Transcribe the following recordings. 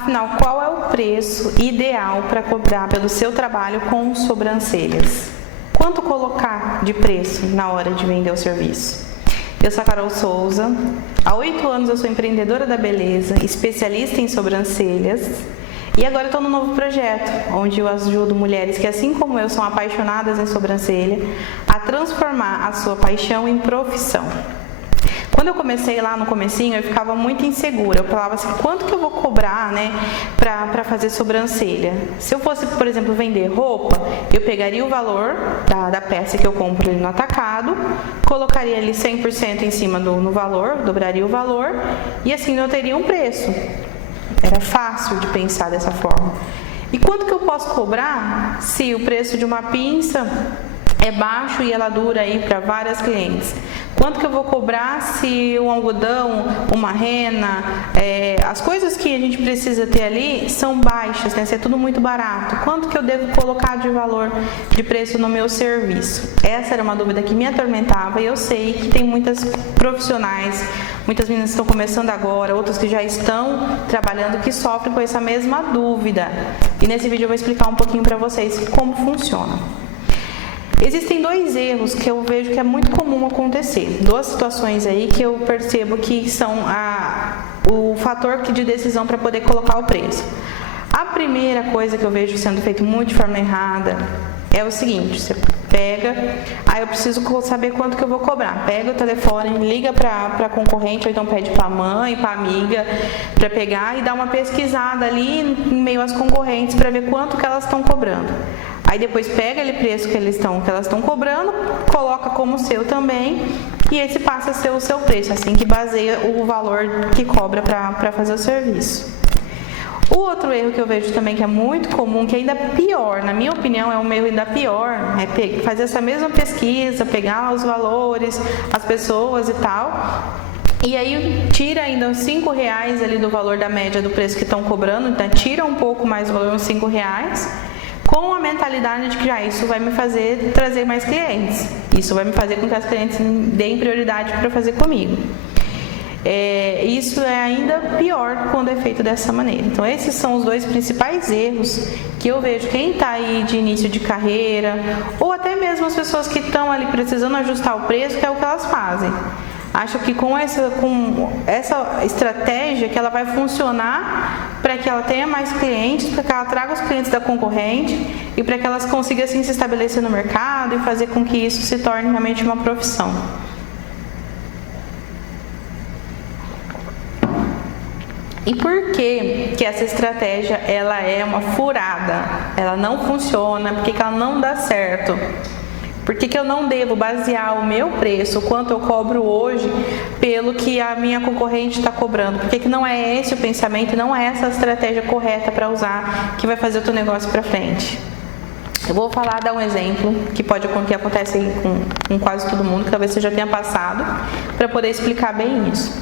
Afinal, qual é o preço ideal para cobrar pelo seu trabalho com sobrancelhas? Quanto colocar de preço na hora de vender o serviço? Eu sou a Carol Souza, há 8 anos eu sou empreendedora da beleza, especialista em sobrancelhas e agora estou num novo projeto, onde eu ajudo mulheres que, assim como eu, são apaixonadas em sobrancelha, a transformar a sua paixão em profissão. Quando eu comecei lá no comecinho, eu ficava muito insegura. Eu falava assim, quanto que eu vou cobrar, né, pra fazer sobrancelha? Se eu fosse, por exemplo, vender roupa, eu pegaria o valor da peça que eu compro ali no atacado, colocaria ali 100% em cima no valor, dobraria o valor, e assim eu teria um preço. Era fácil de pensar dessa forma. E quanto que eu posso cobrar se o preço de uma pinça é baixo e ela dura aí para várias clientes? Quanto que eu vou cobrar se um algodão, uma rena, as coisas que a gente precisa ter ali são baixas, né? Se é tudo muito barato. Quanto que eu devo colocar de valor, de preço no meu serviço? Essa era uma dúvida que me atormentava e eu sei que tem muitas profissionais, muitas meninas que estão começando agora, outras que já estão trabalhando, que sofrem com essa mesma dúvida. E nesse vídeo eu vou explicar um pouquinho para vocês como funciona. Existem 2 erros que eu vejo que é muito comum acontecer, 2 situações aí que eu percebo que são o fator de decisão para poder colocar o preço. A primeira coisa que eu vejo sendo feito muito de forma errada é o seguinte: você pega, eu preciso saber quanto que eu vou cobrar, pega o telefone, liga para a concorrente, ou então pede para a mãe, para a amiga, para pegar e dar uma pesquisada ali em meio às concorrentes para ver quanto que elas estão cobrando. Aí depois pega aquele preço que elas estão cobrando, coloca como seu também, e esse passa a ser o seu preço, assim que baseia o valor que cobra para fazer o serviço. O outro erro que eu vejo também que é muito comum, que é ainda pior, na minha opinião é um erro ainda pior, é fazer essa mesma pesquisa, pegar os valores, as pessoas e tal, e aí tira ainda uns R$5 ali do valor da média do preço que estão cobrando, então tira um pouco mais o valor, uns R$5, com a mentalidade de que isso vai me fazer trazer mais clientes, isso vai me fazer com que as clientes deem prioridade para fazer comigo. Isso é ainda pior quando é feito dessa maneira. Então esses são os 2 principais erros que eu vejo quem está aí de início de carreira, ou até mesmo as pessoas que estão ali precisando ajustar o preço, que é o que elas fazem. Acho que com essa estratégia que ela vai funcionar para que ela tenha mais clientes, para que ela traga os clientes da concorrente e para que elas consigam assim se estabelecer no mercado e fazer com que isso se torne realmente uma profissão. E por que essa estratégia ela é uma furada? Ela não funciona, por que ela não dá certo? Por que eu não devo basear o meu preço, o quanto eu cobro hoje, pelo que a minha concorrente está cobrando? Por que não é esse o pensamento, não é essa a estratégia correta para usar que vai fazer o teu negócio para frente? Eu vou dar um exemplo que acontece com quase todo mundo, que talvez você já tenha passado, para poder explicar bem isso.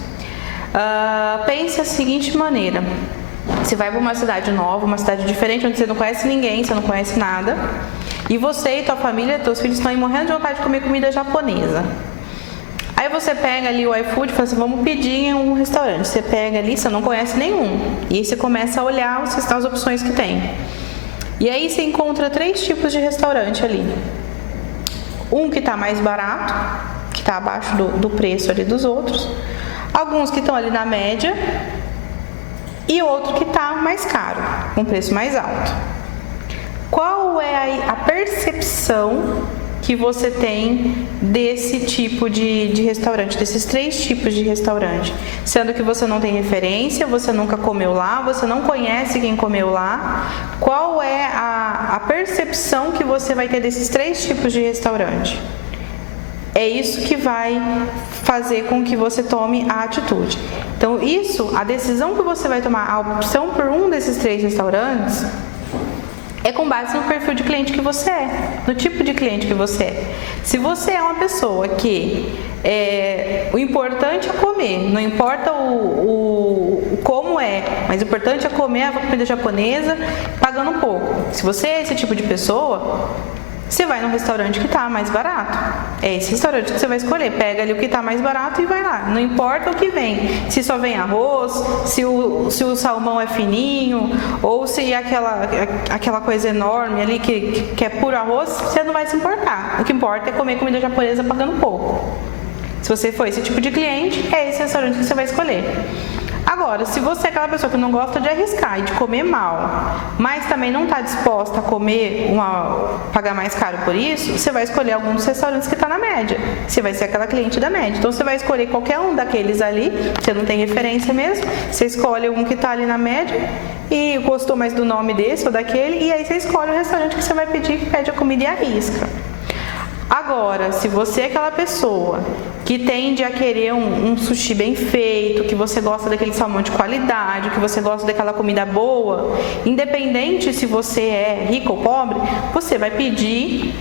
Pense da seguinte maneira: você vai para uma cidade nova, uma cidade diferente, onde você não conhece ninguém, você não conhece nada, e você e tua família, teus filhos estão aí morrendo de vontade de comer comida japonesa. Aí você pega ali o iFood e fala assim, vamos pedir em um restaurante. Você pega ali, você não conhece nenhum, e aí você começa a olhar as opções que tem. E aí você encontra 3 tipos de restaurante ali. Um que está mais barato, que está abaixo do preço ali dos outros. Alguns que estão ali na média. E outro que está mais caro, com preço mais alto. Qual é a percepção que você tem desse tipo de restaurante, desses 3 tipos de restaurante? Sendo que você não tem referência, você nunca comeu lá, você não conhece quem comeu lá. Qual é a percepção que você vai ter desses 3 tipos de restaurante? É isso que vai fazer com que você tome a atitude. Então, a decisão que você vai tomar, a opção por um desses 3 restaurantes, é com base no perfil de cliente que você é, no tipo de cliente que você é. Se você é uma pessoa que o importante é comer, não importa o como mas o importante é comer a comida japonesa pagando um pouco. Se você é esse tipo de pessoa, Você vai no restaurante que está mais barato. É esse restaurante que você vai escolher. Pega ali o que está mais barato e vai lá. Não importa o que vem. Se só vem arroz, se o salmão é fininho, ou se é aquela coisa enorme ali que é puro arroz, você não vai se importar. O que importa é comer comida japonesa pagando pouco. Se você for esse tipo de cliente, é esse restaurante que você vai escolher. Agora, se você é aquela pessoa que não gosta de arriscar e de comer mal, mas também não está disposta a pagar mais caro por isso, você vai escolher algum dos restaurantes que está na média. Você vai ser aquela cliente da média. Então, você vai escolher qualquer um daqueles ali, você não tem referência mesmo, você escolhe um que está ali na média e gostou mais do nome desse ou daquele, e aí você escolhe o restaurante que você vai pedir, que pede a comida e arrisca. Agora, se você é aquela pessoa que tende a querer um sushi bem feito, que você gosta daquele salmão de qualidade, que você gosta daquela comida boa, independente se você é rico ou pobre, você vai pedir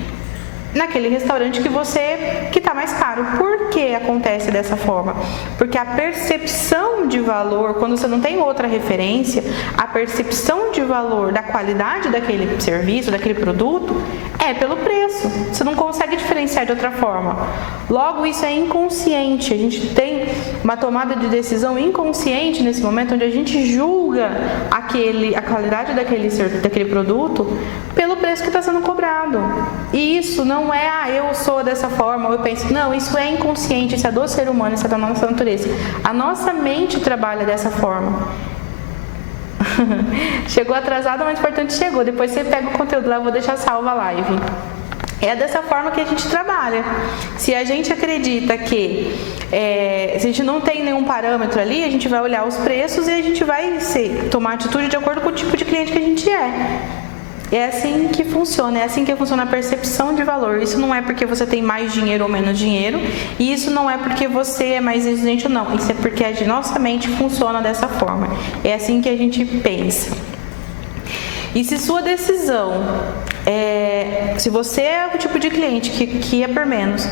naquele restaurante que está mais caro. Por que acontece dessa forma? Porque a percepção de valor, quando você não tem outra referência, a percepção de valor da qualidade daquele serviço, daquele produto, é pelo preço. Você não consegue diferenciar de outra forma. Logo, isso é inconsciente. A gente tem uma tomada de decisão inconsciente nesse momento, onde a gente julga a qualidade daquele produto pelo preço que está sendo cobrado. E isso não é, eu sou dessa forma, ou eu penso, não, isso é inconsciente, isso é do ser humano, isso é da nossa natureza. A nossa mente trabalha dessa forma. Chegou atrasado, mas importante chegou. Depois você pega o conteúdo lá, eu vou deixar salva a live. É dessa forma que a gente trabalha. Se a gente acredita que se a gente não tem nenhum parâmetro ali, a gente vai olhar os preços e a gente vai tomar atitude de acordo com o tipo de cliente que a gente é. É assim que funciona a percepção de valor. Isso não é porque você tem mais dinheiro ou menos dinheiro, e isso não é porque você é mais exigente ou não. Isso é porque a nossa mente funciona dessa forma. É assim que a gente pensa. E se sua decisão se você é o tipo de cliente que é por menos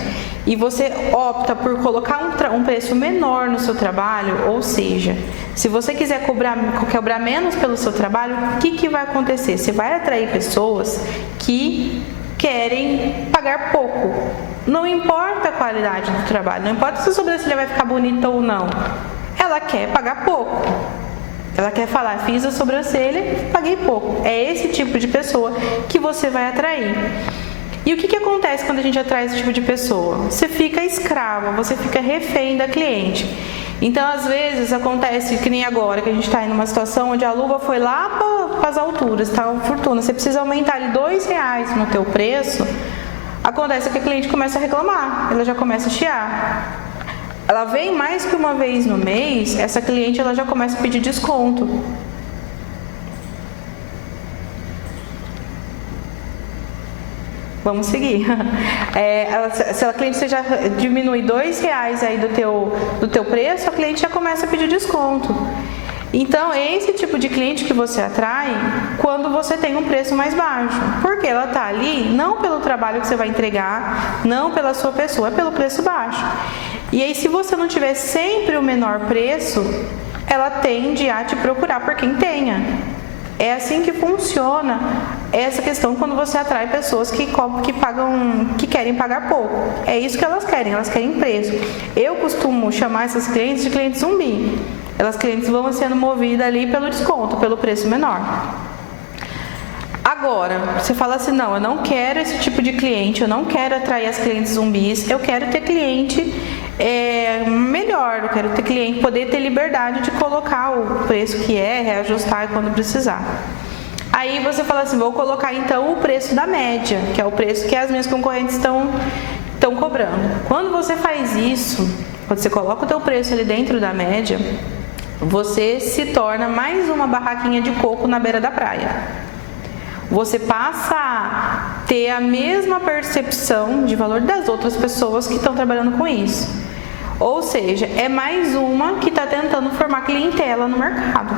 e você opta por colocar um preço menor no seu trabalho, ou seja, se você quiser cobrar menos pelo seu trabalho, o que vai acontecer? Você vai atrair pessoas que querem pagar pouco. Não importa a qualidade do trabalho, não importa se a sobrancelha vai ficar bonita ou não, ela quer pagar pouco. Ela quer falar, fiz a sobrancelha, paguei pouco. É esse tipo de pessoa que você vai atrair. E o que acontece quando a gente atrai esse tipo de pessoa? Você fica escrava, você fica refém da cliente. Então, às vezes, acontece que nem agora, que a gente está em uma situação onde a luva foi lá para as alturas, está uma fortuna. Você precisa aumentar ali R$2 no teu preço. Acontece que a cliente começa a reclamar, ela já começa a chiar. Ela vem mais que uma vez no mês, essa cliente ela já começa a pedir desconto. Vamos seguir. Se a cliente você já diminui R$2 aí do teu preço, a cliente já começa a pedir desconto. Então, é esse tipo de cliente que você atrai quando você tem um preço mais baixo. Porque ela está ali não pelo trabalho que você vai entregar, não pela sua pessoa, é pelo preço baixo. E aí, se você não tiver sempre o menor preço, ela tende a te procurar por quem tenha. É assim que funciona essa questão quando você atrai pessoas que querem pagar pouco. É isso que elas querem preço. Eu costumo chamar essas clientes de clientes zumbi. Elas clientes vão sendo movidas ali pelo desconto, pelo preço menor. Agora, você fala assim, não, eu não quero esse tipo de cliente, eu não quero atrair as clientes zumbis, eu quero ter cliente melhor, eu quero ter cliente, poder ter liberdade de colocar o preço que reajustar quando precisar. Aí você fala assim, vou colocar então o preço da média, que é o preço que as minhas concorrentes estão cobrando. Quando você faz isso, quando você coloca o teu preço ali dentro da média, você se torna mais uma barraquinha de coco na beira da praia. Você passa a ter a mesma percepção de valor das outras pessoas que estão trabalhando com isso. Ou seja, é mais uma que está tentando formar clientela no mercado.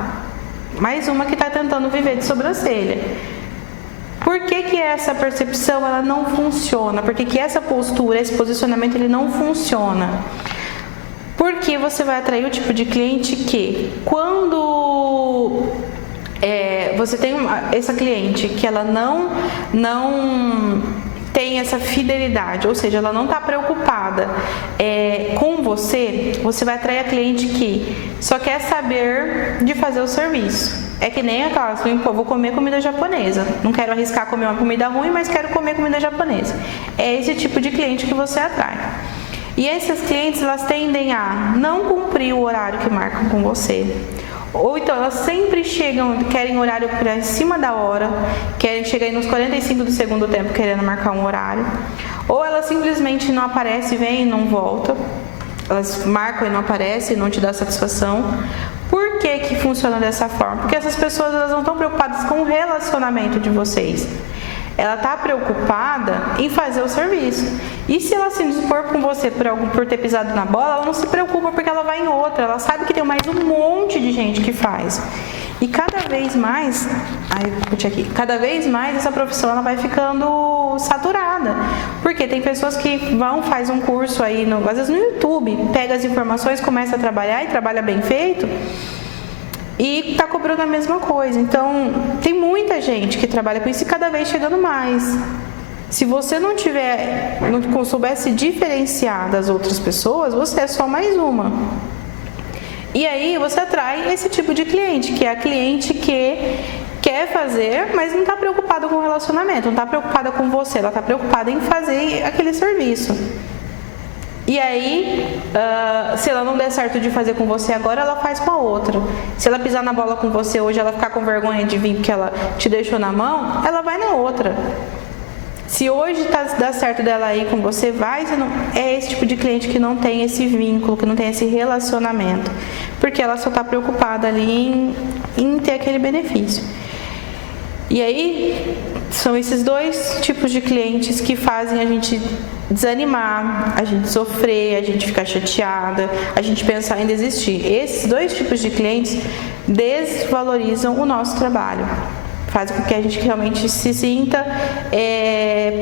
Mais uma que está tentando viver de sobrancelha. Por que essa percepção ela não funciona? Por que essa postura, esse posicionamento ele não funciona? Porque você vai atrair o tipo de cliente que, quando você tem essa cliente que ela não tem essa fidelidade, ou seja, ela não está preocupada com você, você vai atrair a cliente que só quer saber de fazer o serviço. É que nem aquelas, vou comer comida japonesa, não quero arriscar comer uma comida ruim, mas quero comer comida japonesa. É esse tipo de cliente que você atrai. E esses clientes, elas tendem a não cumprir o horário que marcam com você. Ou então elas sempre querem horário para cima da hora, querem chegar aí nos 45 do segundo tempo querendo marcar um horário. Ou elas simplesmente não aparecem, vem e não volta. Elas marcam e não aparecem, não te dá satisfação. Por que que funciona dessa forma? Porque essas pessoas, elas não estão preocupadas com o relacionamento de vocês. Ela está preocupada em fazer o serviço. E se ela se dispor com você por ter pisado na bola, ela não se preocupa porque ela vai em outra. Ela sabe que tem mais um monte de gente que faz. E cada vez mais essa profissão ela vai ficando saturada. Porque tem pessoas que faz um curso aí, às vezes no YouTube, pega as informações, começa a trabalhar e trabalha bem feito. E está cobrando a mesma coisa. Então, tem muita gente que trabalha com isso e cada vez chegando mais. Se você não souber se diferenciar das outras pessoas, você é só mais uma. E aí você atrai esse tipo de cliente, que é a cliente que quer fazer, mas não está preocupada com o relacionamento, não está preocupada com você, ela está preocupada em fazer aquele serviço. E aí, se ela não der certo de fazer com você agora, ela faz com a outra. Se ela pisar na bola com você hoje, ela ficar com vergonha de vir porque ela te deixou na mão, ela vai na outra. Se hoje dá certo dela ir com você, é esse tipo de cliente que não tem esse vínculo, que não tem esse relacionamento. Porque ela só está preocupada ali em ter aquele benefício. E aí, são esses dois tipos de clientes que fazem a gente desanimar, a gente sofrer, a gente ficar chateada, a gente pensar em desistir. Esses dois tipos de clientes desvalorizam o nosso trabalho. Fazem com que a gente realmente se sinta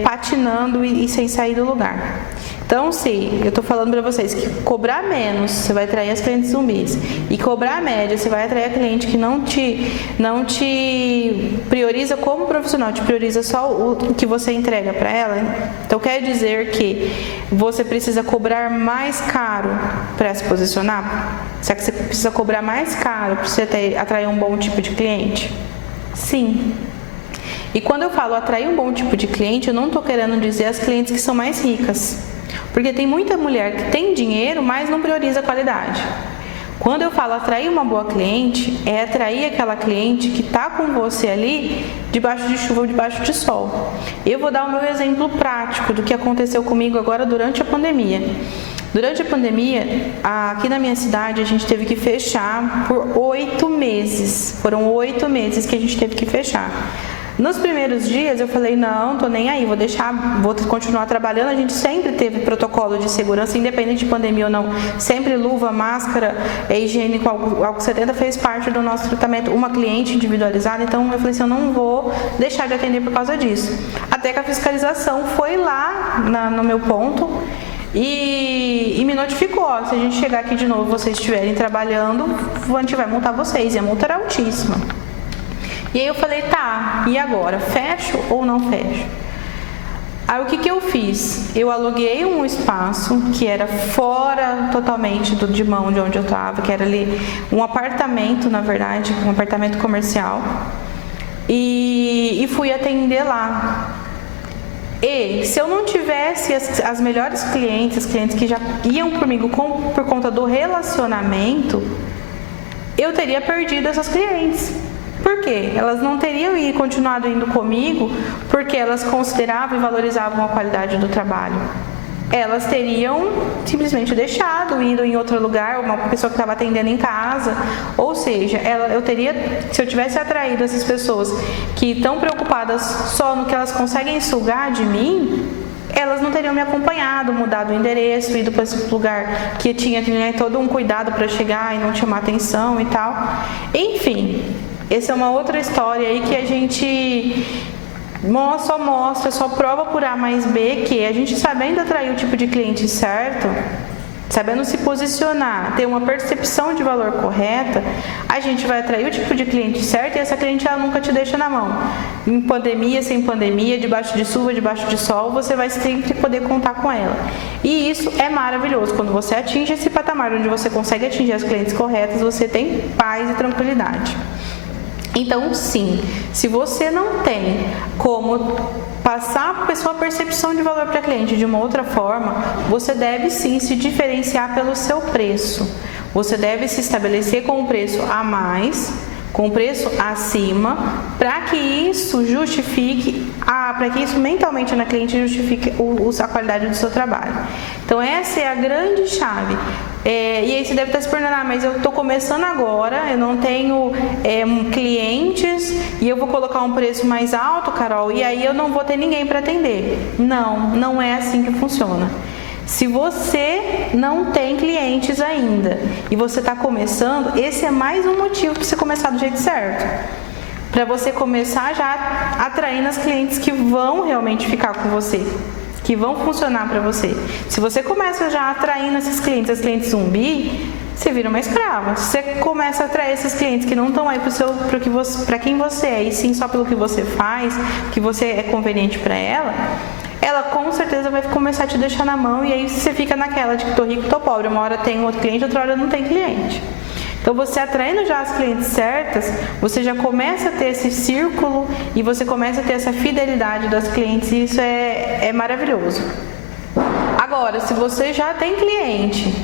patinando e sem sair do lugar. Então, se eu estou falando para vocês que cobrar menos, você vai atrair as clientes zumbis. E cobrar a média, você vai atrair a cliente que não te prioriza como profissional, te prioriza só o que você entrega para ela. Então, quer dizer que você precisa cobrar mais caro para se posicionar? Será que você precisa cobrar mais caro para você atrair um bom tipo de cliente? Sim. E quando eu falo atrair um bom tipo de cliente, eu não estou querendo dizer as clientes que são mais ricas. Porque tem muita mulher que tem dinheiro, mas não prioriza a qualidade. Quando eu falo atrair uma boa cliente, é atrair aquela cliente que está com você ali, debaixo de chuva ou debaixo de sol. Eu vou dar o meu exemplo prático do que aconteceu comigo agora durante a pandemia. Durante a pandemia, aqui na minha cidade, a gente teve que fechar por 8 meses. Foram 8 meses que a gente teve que fechar. Nos primeiros dias eu falei, não, tô nem aí, vou continuar trabalhando. A gente sempre teve protocolo de segurança, independente de pandemia ou não. Sempre luva, máscara, higiênico, álcool 70 fez parte do nosso tratamento. Uma cliente individualizada, então eu falei assim, eu não vou deixar de atender por causa disso. Até que a fiscalização foi lá no meu ponto e me notificou, ó, se a gente chegar aqui de novo, vocês estiverem trabalhando, a gente vai multar vocês. E a multa era altíssima. E aí eu falei, tá, e agora? Fecho ou não fecho? Aí o que eu fiz? Eu aluguei um espaço que era fora totalmente de mão de onde eu estava, que era ali um apartamento, na verdade, um apartamento comercial. E fui atender lá. E se eu não tivesse as melhores clientes, as clientes que já iam comigo por conta do relacionamento, eu teria perdido essas clientes. Por quê? Elas não teriam continuado indo comigo porque elas consideravam e valorizavam a qualidade do trabalho. Elas teriam simplesmente deixado, indo em outro lugar, uma pessoa que estava atendendo em casa. Ou seja, se eu tivesse atraído essas pessoas que estão preocupadas só no que elas conseguem sugar de mim, elas não teriam me acompanhado, mudado o endereço, ido para esse lugar que tinha todo um cuidado para chegar e não chamar atenção e tal. Enfim, essa é uma outra história aí que a gente só prova por A mais B que a gente sabendo atrair o tipo de cliente certo, sabendo se posicionar, ter uma percepção de valor correta, a gente vai atrair o tipo de cliente certo e essa cliente ela nunca te deixa na mão. Em pandemia, sem pandemia, debaixo de chuva, debaixo de sol, você vai sempre poder contar com ela. E isso é maravilhoso. Quando você atinge esse patamar onde você consegue atingir as clientes corretas, você tem paz e tranquilidade. Então, sim, se você não tem como passar a sua percepção de valor para a cliente de uma outra forma, você deve sim se diferenciar pelo seu preço. Você deve se estabelecer com um preço a mais, com um preço acima, para que isso justifique, para que isso mentalmente na cliente justifique a qualidade do seu trabalho. Então essa é a grande chave. E aí você deve estar se perguntando, mas eu estou começando agora, eu não tenho clientes e eu vou colocar um preço mais alto, Carol, e aí eu não vou ter ninguém para atender. Não é assim que funciona. Se você não tem clientes ainda e você está começando, esse é mais um motivo para você começar do jeito certo. Para você começar já atraindo as clientes que vão realmente ficar com você, que vão funcionar para você. Se você começa já atraindo esses clientes, as clientes zumbi, você vira uma escrava. Se você começa a atrair esses clientes que não estão aí para quem você é, e sim só pelo que você faz, que você é conveniente para ela com certeza vai começar a te deixar na mão e aí você fica naquela de que tô rico, tô pobre. Uma hora tem outro cliente, outra hora não tem cliente. Então você atraindo já as clientes certas, você já começa a ter esse círculo e você começa a ter essa fidelidade das clientes e isso é maravilhoso. Agora, se você já tem cliente,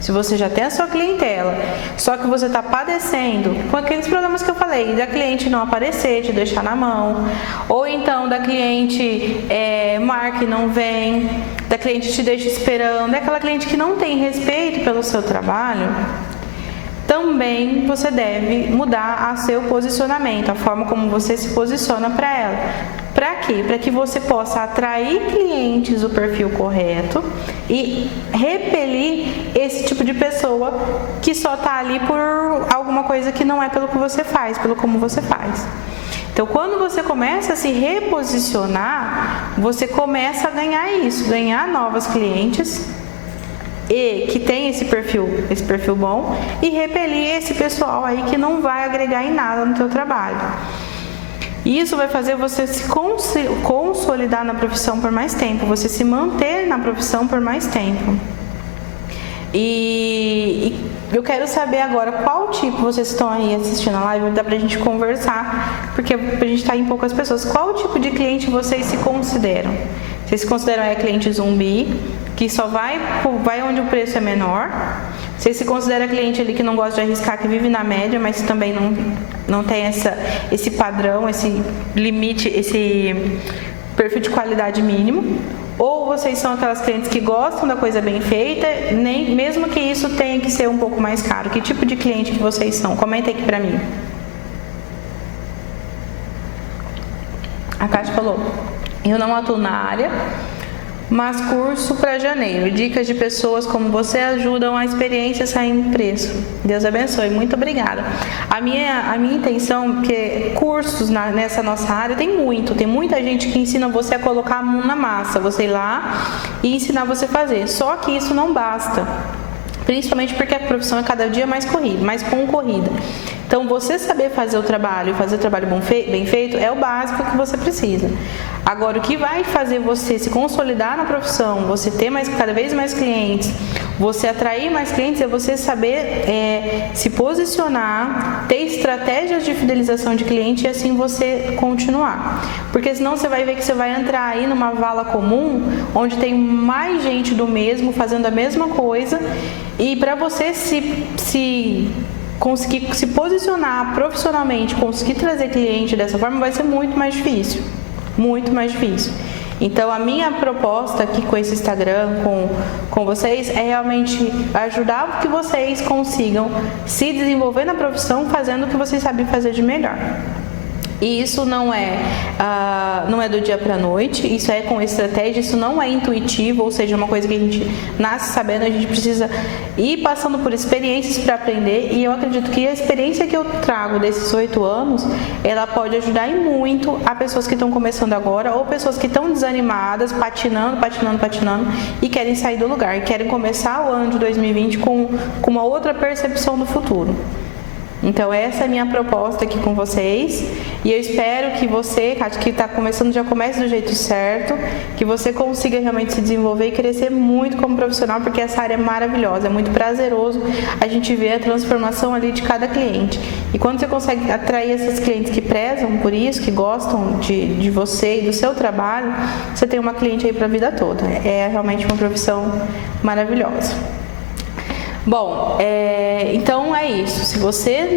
se você já tem a sua clientela, só que você está padecendo com aqueles problemas que eu falei, da cliente não aparecer, te deixar na mão, ou então da cliente marca e não vem, da cliente te deixa esperando, é aquela cliente que não tem respeito pelo seu trabalho, também você deve mudar o seu posicionamento, a forma como você se posiciona para ela. Para quê? Para que você possa atrair clientes do perfil correto e repelir esse tipo de pessoa que só está ali por alguma coisa que não é pelo que você faz, pelo como você faz. Então, quando você começa a se reposicionar, você começa a ganhar isso, ganhar novas clientes e que tem esse perfil bom e repelir esse pessoal aí que não vai agregar em nada no teu trabalho. Isso vai fazer você se consolidar na profissão por mais tempo, você se manter na profissão por mais tempo. E eu quero saber agora qual tipo, vocês estão aí assistindo a live, dá pra gente conversar, porque a gente tá em poucas pessoas. Qual tipo de cliente vocês se consideram? Vocês se consideram cliente zumbi, que só vai onde o preço é menor? Vocês se consideram cliente ali que não gosta de arriscar, que vive na média, mas também não tem esse padrão, esse limite, esse perfil de qualidade mínimo? Ou vocês são aquelas clientes que gostam da coisa bem feita, mesmo que isso tenha que ser um pouco mais caro? Que tipo de cliente que vocês são? Comenta aqui pra mim. A Kátia falou, eu não atuo na área, mas curso para janeiro. Dicas de pessoas como você ajudam a experiência a sair em preço. Deus abençoe. Muito obrigada. A minha intenção, porque cursos nessa nossa área tem muita gente que ensina você a colocar a mão na massa, você ir lá e ensinar você a fazer. Só que isso não basta. Principalmente porque a profissão é cada dia mais concorrida. Então, você saber fazer o trabalho bem feito, é o básico que você precisa. Agora, o que vai fazer você se consolidar na profissão, você ter cada vez mais clientes, você atrair mais clientes, é você saber se posicionar, ter estratégias de fidelização de cliente e assim você continuar. Porque senão você vai ver que você vai entrar aí numa vala comum, onde tem mais gente do mesmo, fazendo a mesma coisa, e para você conseguir se posicionar profissionalmente, conseguir trazer cliente dessa forma, vai ser muito mais difícil. Muito mais difícil. Então, a minha proposta aqui com esse Instagram, com vocês, é realmente ajudar que vocês consigam se desenvolver na profissão fazendo o que vocês sabem fazer de melhor. E isso não é do dia para a noite, isso é com estratégia, isso não é intuitivo, ou seja, uma coisa que a gente nasce sabendo, a gente precisa ir passando por experiências para aprender, e eu acredito que a experiência que eu trago desses 8 anos, ela pode ajudar e muito a pessoas que estão começando agora, ou pessoas que estão desanimadas, patinando, e querem sair do lugar, e querem começar o ano de 2020 com uma outra percepção do futuro. Então essa é a minha proposta aqui com vocês, e eu espero que você, que está começando, já comece do jeito certo, que você consiga realmente se desenvolver e crescer muito como profissional, porque essa área é maravilhosa, é muito prazeroso a gente ver a transformação ali de cada cliente. E quando você consegue atrair esses clientes que prezam por isso, que gostam de você e do seu trabalho, você tem uma cliente aí para a vida toda. É realmente uma profissão maravilhosa. Bom, então é isso. Se você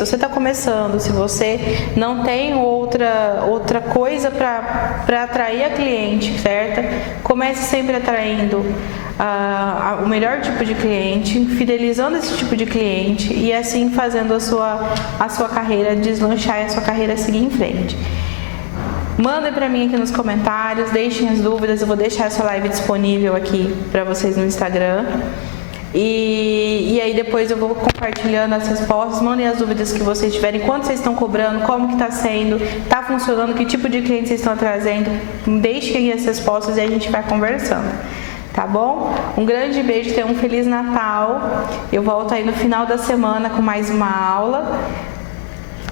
está começando, se você não tem outra coisa para atrair a cliente, certo? Comece sempre atraindo o melhor tipo de cliente, fidelizando esse tipo de cliente e assim fazendo a sua carreira deslanchar e a sua carreira seguir em frente. Mandem para mim aqui nos comentários, deixem as dúvidas, eu vou deixar essa live disponível aqui para vocês no Instagram. E aí depois eu vou compartilhando as respostas, mandem as dúvidas que vocês tiverem, quanto vocês estão cobrando, como que está sendo, está funcionando, que tipo de cliente vocês estão trazendo, deixem aí as respostas e a gente vai conversando, tá bom? Um grande beijo, tenham um Feliz Natal, eu volto aí no final da semana com mais uma aula.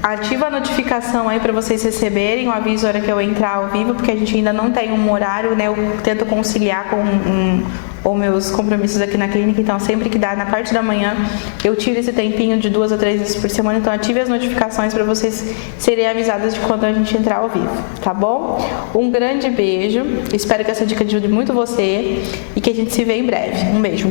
Ativa a notificação aí para vocês receberem o aviso na hora que eu entrar ao vivo, porque a gente ainda não tem um horário, né? Eu tento conciliar com os meus compromissos aqui na clínica, então sempre que dá, na parte da manhã, eu tiro esse tempinho de 2 a 3 vezes por semana, então ative as notificações para vocês serem avisadas de quando a gente entrar ao vivo, tá bom? Um grande beijo, espero que essa dica ajude muito você e que a gente se vê em breve. Um beijo!